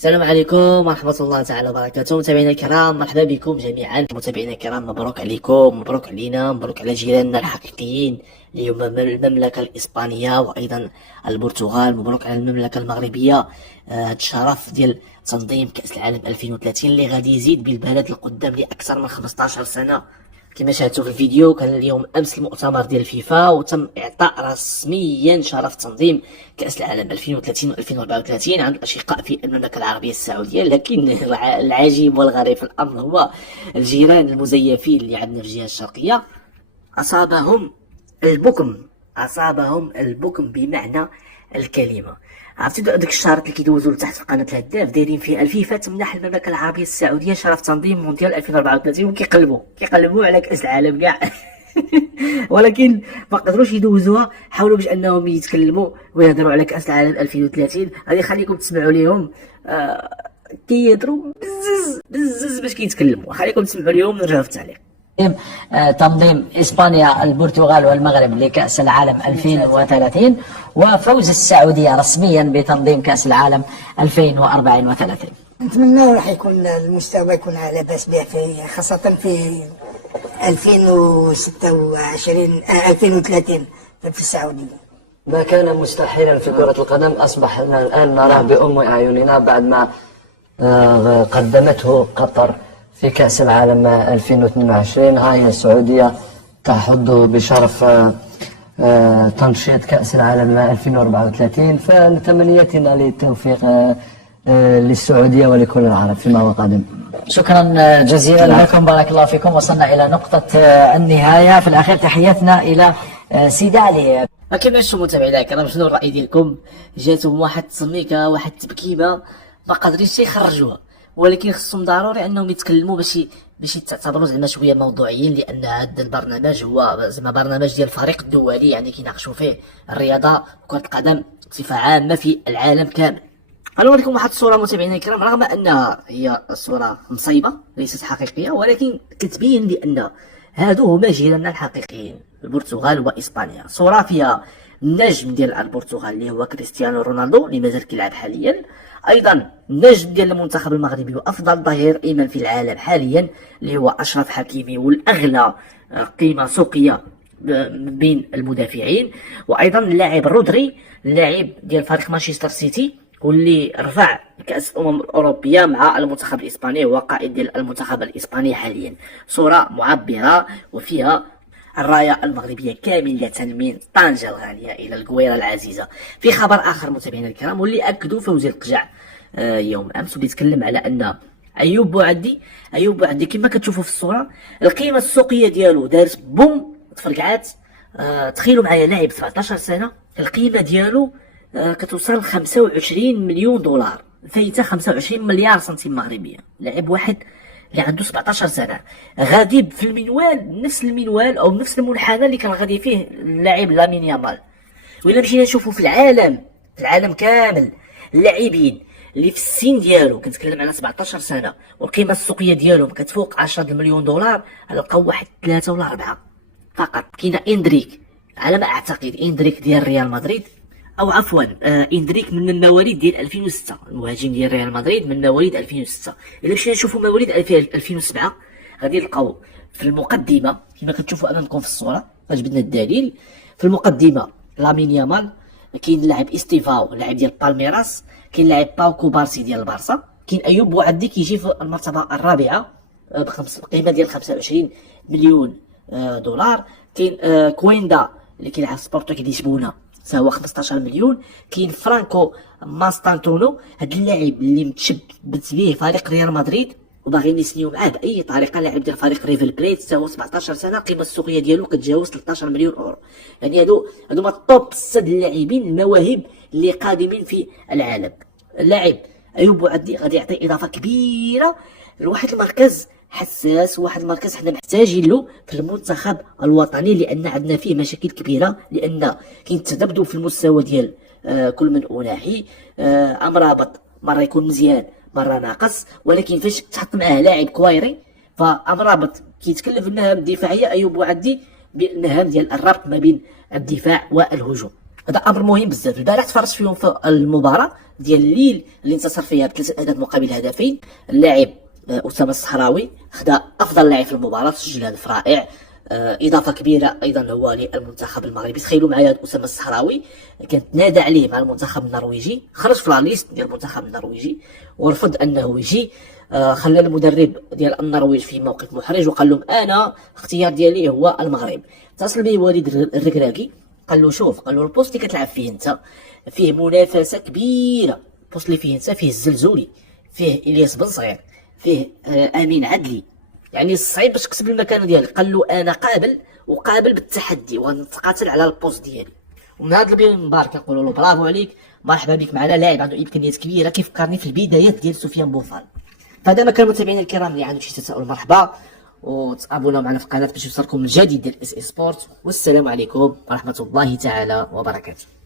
السلام عليكم ورحمة الله تعالى وبركاته. متابعينا الكرام، مرحبا بكم جميعا. متابعينا الكرام، مبروك عليكم، مبروك علينا، مبروك على جيراننا الحقيقيين اللي هما المملكة الإسبانية وأيضا البرتغال. مبروك على المملكة المغربية هاد الشرف ديال تنظيم كأس العالم 2030 اللي غادي يزيد بالبلد القدام لأكثر من 15 سنة. كما شاهدتوا في الفيديو، كان اليوم امس المؤتمر ديال فيفا وتم اعطاء رسميا شرف تنظيم كاس العالم 2030 و 2034 عند الاشقاء في المملكه العربيه السعوديه. لكن العجيب والغريب في الامر هو الجيران المزيفين اللي عندنا في الجهه الشرقيه اصابهم البكم بمعنى الكلمه. عرفتي داك الشرط اللي كيدوزو لتحت في قناه الهداف دايرين فيه الفيفا تمنح المملكه العربيه السعوديه شرف تنظيم مونديال 2034 وكيقلبوا على كاس العالم كاع. ولكن ما قدروش يدوزوها، حاولوا باش انهم يتكلموا ويهضروا على كاس العالم 2030. غادي خليكم تسمعوا ليهم كيهضروا بزز باش كيتكلموا. خليكم تسمعوا ليهم ونرجعوا في التعليق. تنظيم إسبانيا البرتغال والمغرب لكأس العالم 2030 وفوز السعودية رسميا بتنظيم كأس العالم 2034. نتمنى راح يكون المستوى يكون على باس به خاصة في 2026 2030 في السعودية. ما كان مستحيلا في كرة القدم أصبحنا الآن نراه بأم أعيننا بعد ما قدمته قطر في كأس العالم 2022. هاي السعودية تحض بشرف تنشيط كأس العالم 2034، فنتمنياتنا للتوفيق للسعودية ولكل العرب فيما هو قادم. شكرا جزيلا لكم، بارك الله فيكم. وصلنا إلى نقطة النهاية. في الأخير تحياتنا إلى سيدي علي. ما كملش متابعينا الكرام، شنو الرأي ديالكم؟ جاتهم واحد التصميكة، واحد التبكيمة ما قادرينش يخرجوها، ولكن خصهم ضروري انهم يتكلموا باش تعتبروا زعما شويه موضوعيين، لان هذا البرنامج هو زعما برنامج ديال الفريق الدولي، يعني كيناقشوا فيه الرياضه وكره القدم بصفه عامه في العالم كامل. غنوريكم واحد الصوره متابعينا الكرام، رغم انها هي الصوره مصيبه ليست حقيقيه، ولكن كتبين بان هادو هما جيراننا الحقيقيين البرتغال واسبانيا. صوره فيها النجم ديال البرتغال اللي هو كريستيانو رونالدو اللي مازال كيلعب حاليا، ايضا النجم ديال المنتخب المغربي وافضل ظهير ايمن في العالم حاليا اللي هو اشرف حكيمي، والاغلى قيمه سوقيه بين المدافعين، وايضا اللاعب رودري اللاعب ديال فريق مانشستر سيتي واللي رفع كاس الامم الاوروبيه مع المنتخب الاسباني، هو قائد ديال المنتخب الاسباني حاليا. صوره معبره وفيها الراية المغربية كاملة من طنجة الغالية إلى القويرة العزيزة. في خبر آخر متابعينا الكرام، واللي أكدوا فوزي القجع يوم أمس، واللي يتكلم على أن أيوب بوعدي كما كتشوفوا في الصورة القيمة السوقية ديالو دارت بوم تفرقعات. تخيلوا معايا لاعب 17 سنة القيمة ديالو كتوصل 25 مليون دولار، فايته 25 مليار سنتيم مغربية. لاعب واحد اللي عنده 17 سنه غادي في المنوال، نفس المنوال او نفس المنحنى اللي كان غادي فيه اللاعب لامين يامال. وإلا مشينا نشوفوا في العالم كامل اللاعبين اللي في السن ديالو، كنتكلم على 17 سنه والقيمه السوقيه ديالهم كتفوق 10 مليون دولار، غنلقاو واحد 3 ولا 4 فقط. كاين اندريك على ما اعتقد، اندريك ديال ريال مدريد، او عفوا اندريك من المواليد ديال 2006، المهاجم ديال ريال مدريد من مواليد 2006. الا مشينا نشوفوا مواليد 2007 غادي نلقاو في المقدمه كما كتشوفوا امامكم في الصوره، فجبدنا الدليل في المقدمه لامين يامال، كاين اللاعب استيفاو لاعب ديال بالميراس، كاين اللاعب باو كوبارسي ديال البارسا، كاين ايوب بوعدي كيجي في المرتبه الرابعه بقيمه ديال 25 مليون دولار، كاين كويندا اللي كيلعب سبورتو كيلشبونه هو 15 مليون، كاين فرانكو ماستانتونو هاد اللاعب اللي متشبت به فريق ريال مدريد وباغيين يسنيو معاه باي طريقه، لاعب ديال فريق ريفل بليت هو 17 سنه، القيمه السوقيه ديالو كتجاوز 13 مليون اورو. يعني هادو هما الطوب 6 اللاعبين المواهب اللي قادمين في العالم. اللاعب ايوب بوعدي غادي يعطي اضافه كبيره لواحد المركز حساس، واحد المركز حنا محتاجين له في المنتخب الوطني، لان عندنا فيه مشاكل كبيره، لان كاين تذبذب في المستوى ديال كل من اناحي. امرابط مره يكون مزيان مره ناقص، ولكن فاش تحط معاه لاعب كوايري فامرابط كيتكلف المهام الدفاعيه، ايوب بوعدي بالمهام ديال الربط ما بين الدفاع والهجوم. هذا امر مهم بزاف. البارح تفرجت فيهم في المباراه ديال الليل اللي انتصر فيها ب3 اهداف مقابل هدفين. اللاعب اسامه الصحراوي خدا افضل لاعب في المباراه، سجل هدف رائع. اضافه كبيره ايضا هو للمنتخب المغربي. تخيلوا معايا اسامه الصحراوي كانت نادى عليه مع المنتخب النرويجي، خرج في لا ليست ديال المنتخب النرويجي ورفض انه يجي. خلى المدرب ديال النرويج في موقف محرج وقال لهم انا اختيار ديالي هو المغرب. اتصل به وليد الركراكي قال له شوف، قال له البوست اللي كتلعب فيه انت فيه منافسه كبيره، البوست اللي فيه انت فيه الزلزولي، فيه الياس بن صغير، فيه امين عدلي، يعني صعيب باش تكسب المكانه ديالك. قال له انا قابل بالتحدي وغنتقاتل على البوست ديالي. ومن هذا المنبر كنقولوا له برافو عليك، مرحبا بك معنا، لاعب عنده امكانيات كبيره كيفكرني في البدايات ديال سفيان بوفال. فهذا ما كان متابعينا الكرام اللي عندهم شي تساؤل مرحبا، وتابوناو معنا في القناه باش يوصلكم الجديد ديال اس سبورت. والسلام عليكم ورحمه الله تعالى وبركاته.